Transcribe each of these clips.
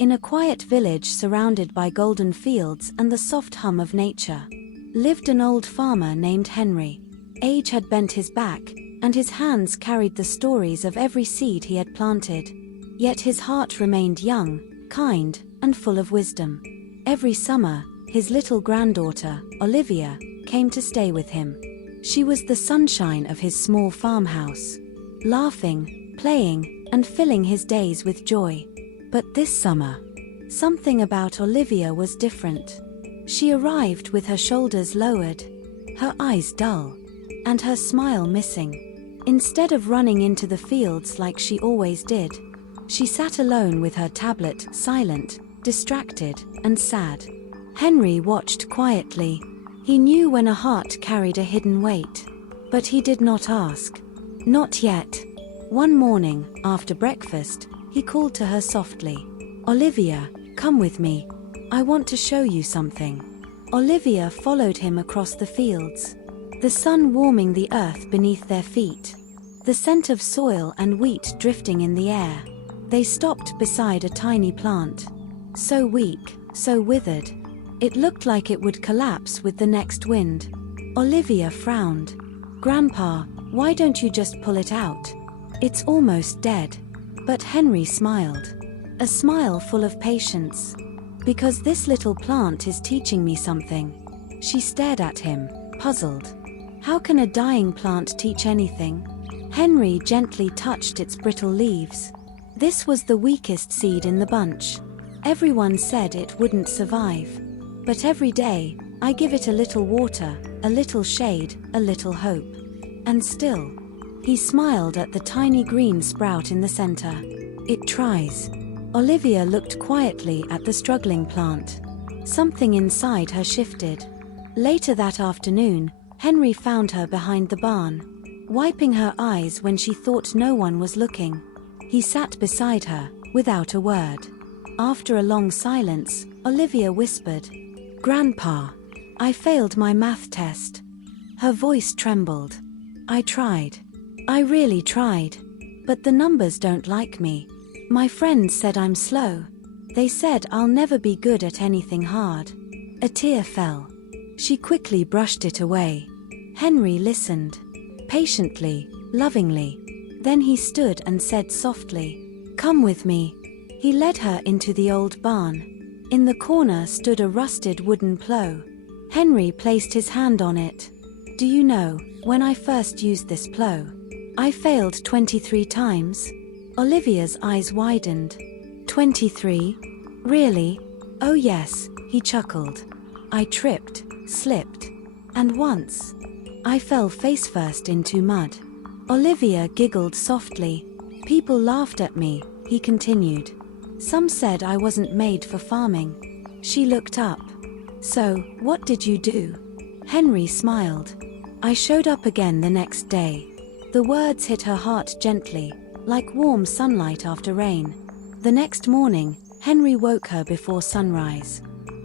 In a quiet village surrounded by golden fields and the soft hum of nature, lived an old farmer named Henry. Age had bent his back, and his hands carried the stories of every seed he had planted. Yet his heart remained young, kind, and full of wisdom. Every summer, his little granddaughter, Olivia, came to stay with him. She was the sunshine of his small farmhouse, laughing, playing, and filling his days with joy. But this summer, something about Olivia was different. She arrived with her shoulders lowered, her eyes dull, and her smile missing. Instead of running into the fields like she always did, she sat alone with her tablet, silent, distracted, and sad. Henry watched quietly. He knew when a heart carried a hidden weight. But he did not ask. Not yet. One morning, after breakfast, he called to her softly. "Olivia, come with me. I want to show you something." Olivia followed him across the fields, the sun warming the earth beneath their feet, the scent of soil and wheat drifting in the air. They stopped beside a tiny plant, so weak, so withered. It looked like it would collapse with the next wind. Olivia frowned. "Grandpa, why don't you just pull it out? It's almost dead." But Henry smiled, a smile full of patience. "Because this little plant is teaching me something." She stared at him, puzzled. How can a dying plant teach anything? Henry gently touched its brittle leaves. This was the weakest seed in the bunch. Everyone said it wouldn't survive. But every day, I give it a little water, a little shade, a little hope. And still, he smiled at the tiny green sprout in the center. "It tries." Olivia looked quietly at the struggling plant. Something inside her shifted. Later that afternoon, Henry found her behind the barn, wiping her eyes when she thought no one was looking. He sat beside her, without a word. After a long silence, Olivia whispered, "Grandpa, I failed my math test." Her voice trembled. "I tried. I really tried. But the numbers don't like me. My friends said I'm slow. They said I'll never be good at anything hard." A tear fell. She quickly brushed it away. Henry listened, patiently, lovingly. Then he stood and said softly, "Come with me." He led her into the old barn. In the corner stood a rusted wooden plow. Henry placed his hand on it. "Do you know, when I first used this plow, I failed 23 times?" Olivia's eyes widened. 23? Really? "Oh yes," he chuckled. "I tripped, slipped, and once, I fell face first into mud." Olivia giggled softly. "People laughed at me," he continued. "Some said I wasn't made for farming." She looked up. "So, what did you do?" Henry smiled. "I showed up again the next day." The words hit her heart gently, like warm sunlight after rain. The next morning, Henry woke her before sunrise.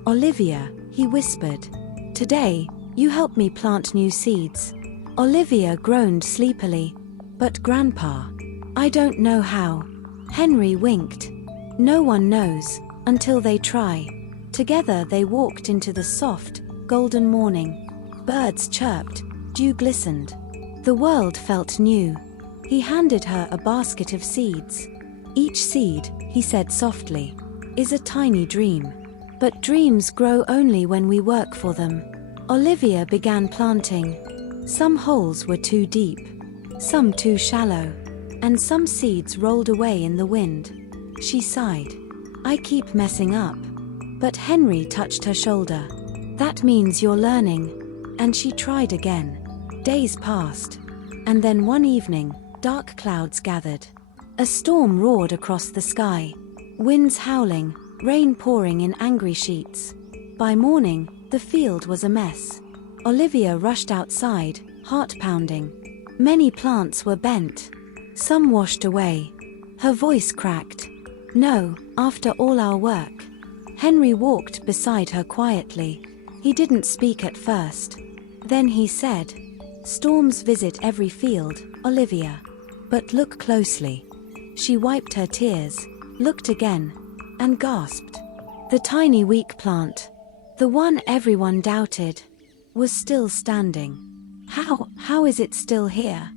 "Olivia," he whispered, "today, you help me plant new seeds." Olivia groaned sleepily. "But Grandpa, I don't know how." Henry winked. "No one knows, until they try." Together they walked into the soft, golden morning. Birds chirped, dew glistened. The world felt new. He handed her a basket of seeds. "Each seed," he said softly, "is a tiny dream. But dreams grow only when we work for them." Olivia began planting. Some holes were too deep, some too shallow, and some seeds rolled away in the wind. She sighed. "I keep messing up." But Henry touched her shoulder. "That means you're learning." And she tried again. Days passed. And then one evening, dark clouds gathered. A storm roared across the sky. Winds howling, rain pouring in angry sheets. By morning, the field was a mess. Olivia rushed outside, heart pounding. Many plants were bent. Some washed away. Her voice cracked. "No, after all our work." Henry walked beside her quietly. He didn't speak at first. Then he said, "Storms visit every field, Olivia. But look closely." She wiped her tears, looked again. and gasped. The tiny weak plant, the one everyone doubted, was still standing. How is it still here?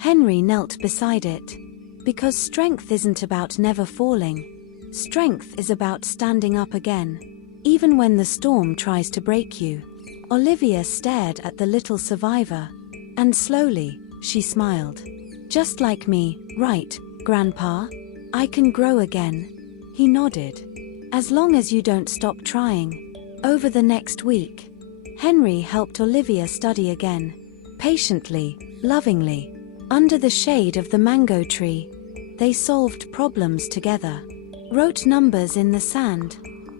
Henry knelt beside it. Because strength isn't about never falling. Strength is about standing up again, even when the storm tries to break you. Olivia stared at the little survivor, and slowly, she smiled. Just like me, right, Grandpa? I can grow again. He nodded. As long as you don't stop trying. Over the next week, Henry helped Olivia study again, patiently, lovingly. Under the shade of the mango tree, they solved problems together, wrote numbers in the sand,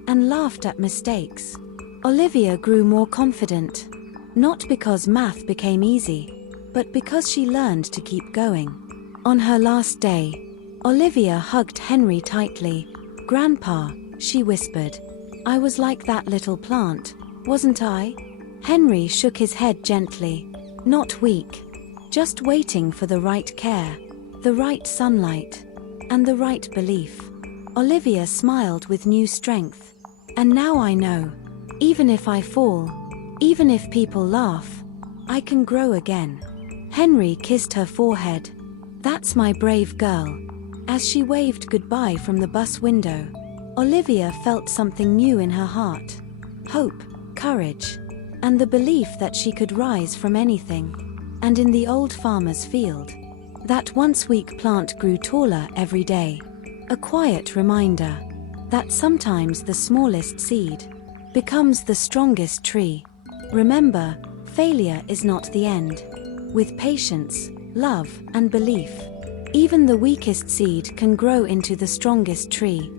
and laughed at mistakes. Olivia grew more confident, not because math became easy, but because she learned to keep going. On her last day, Olivia hugged Henry tightly. "Grandpa," she whispered, "I was like that little plant, wasn't I?" Henry shook his head gently. Not weak, just waiting for the right care, the right sunlight, and the right belief. Olivia smiled with new strength. And now I know, even if I fall, even if people laugh, I can grow again. Henry kissed her forehead. "That's my brave girl." As she waved goodbye from the bus window, Olivia felt something new in her heart. Hope, courage, and the belief that she could rise from anything. And in the old farmer's field, that once weak plant grew taller every day. A quiet reminder that sometimes the smallest seed becomes the strongest tree. Remember, failure is not the end. With patience, love, and belief, even the weakest seed can grow into the strongest tree.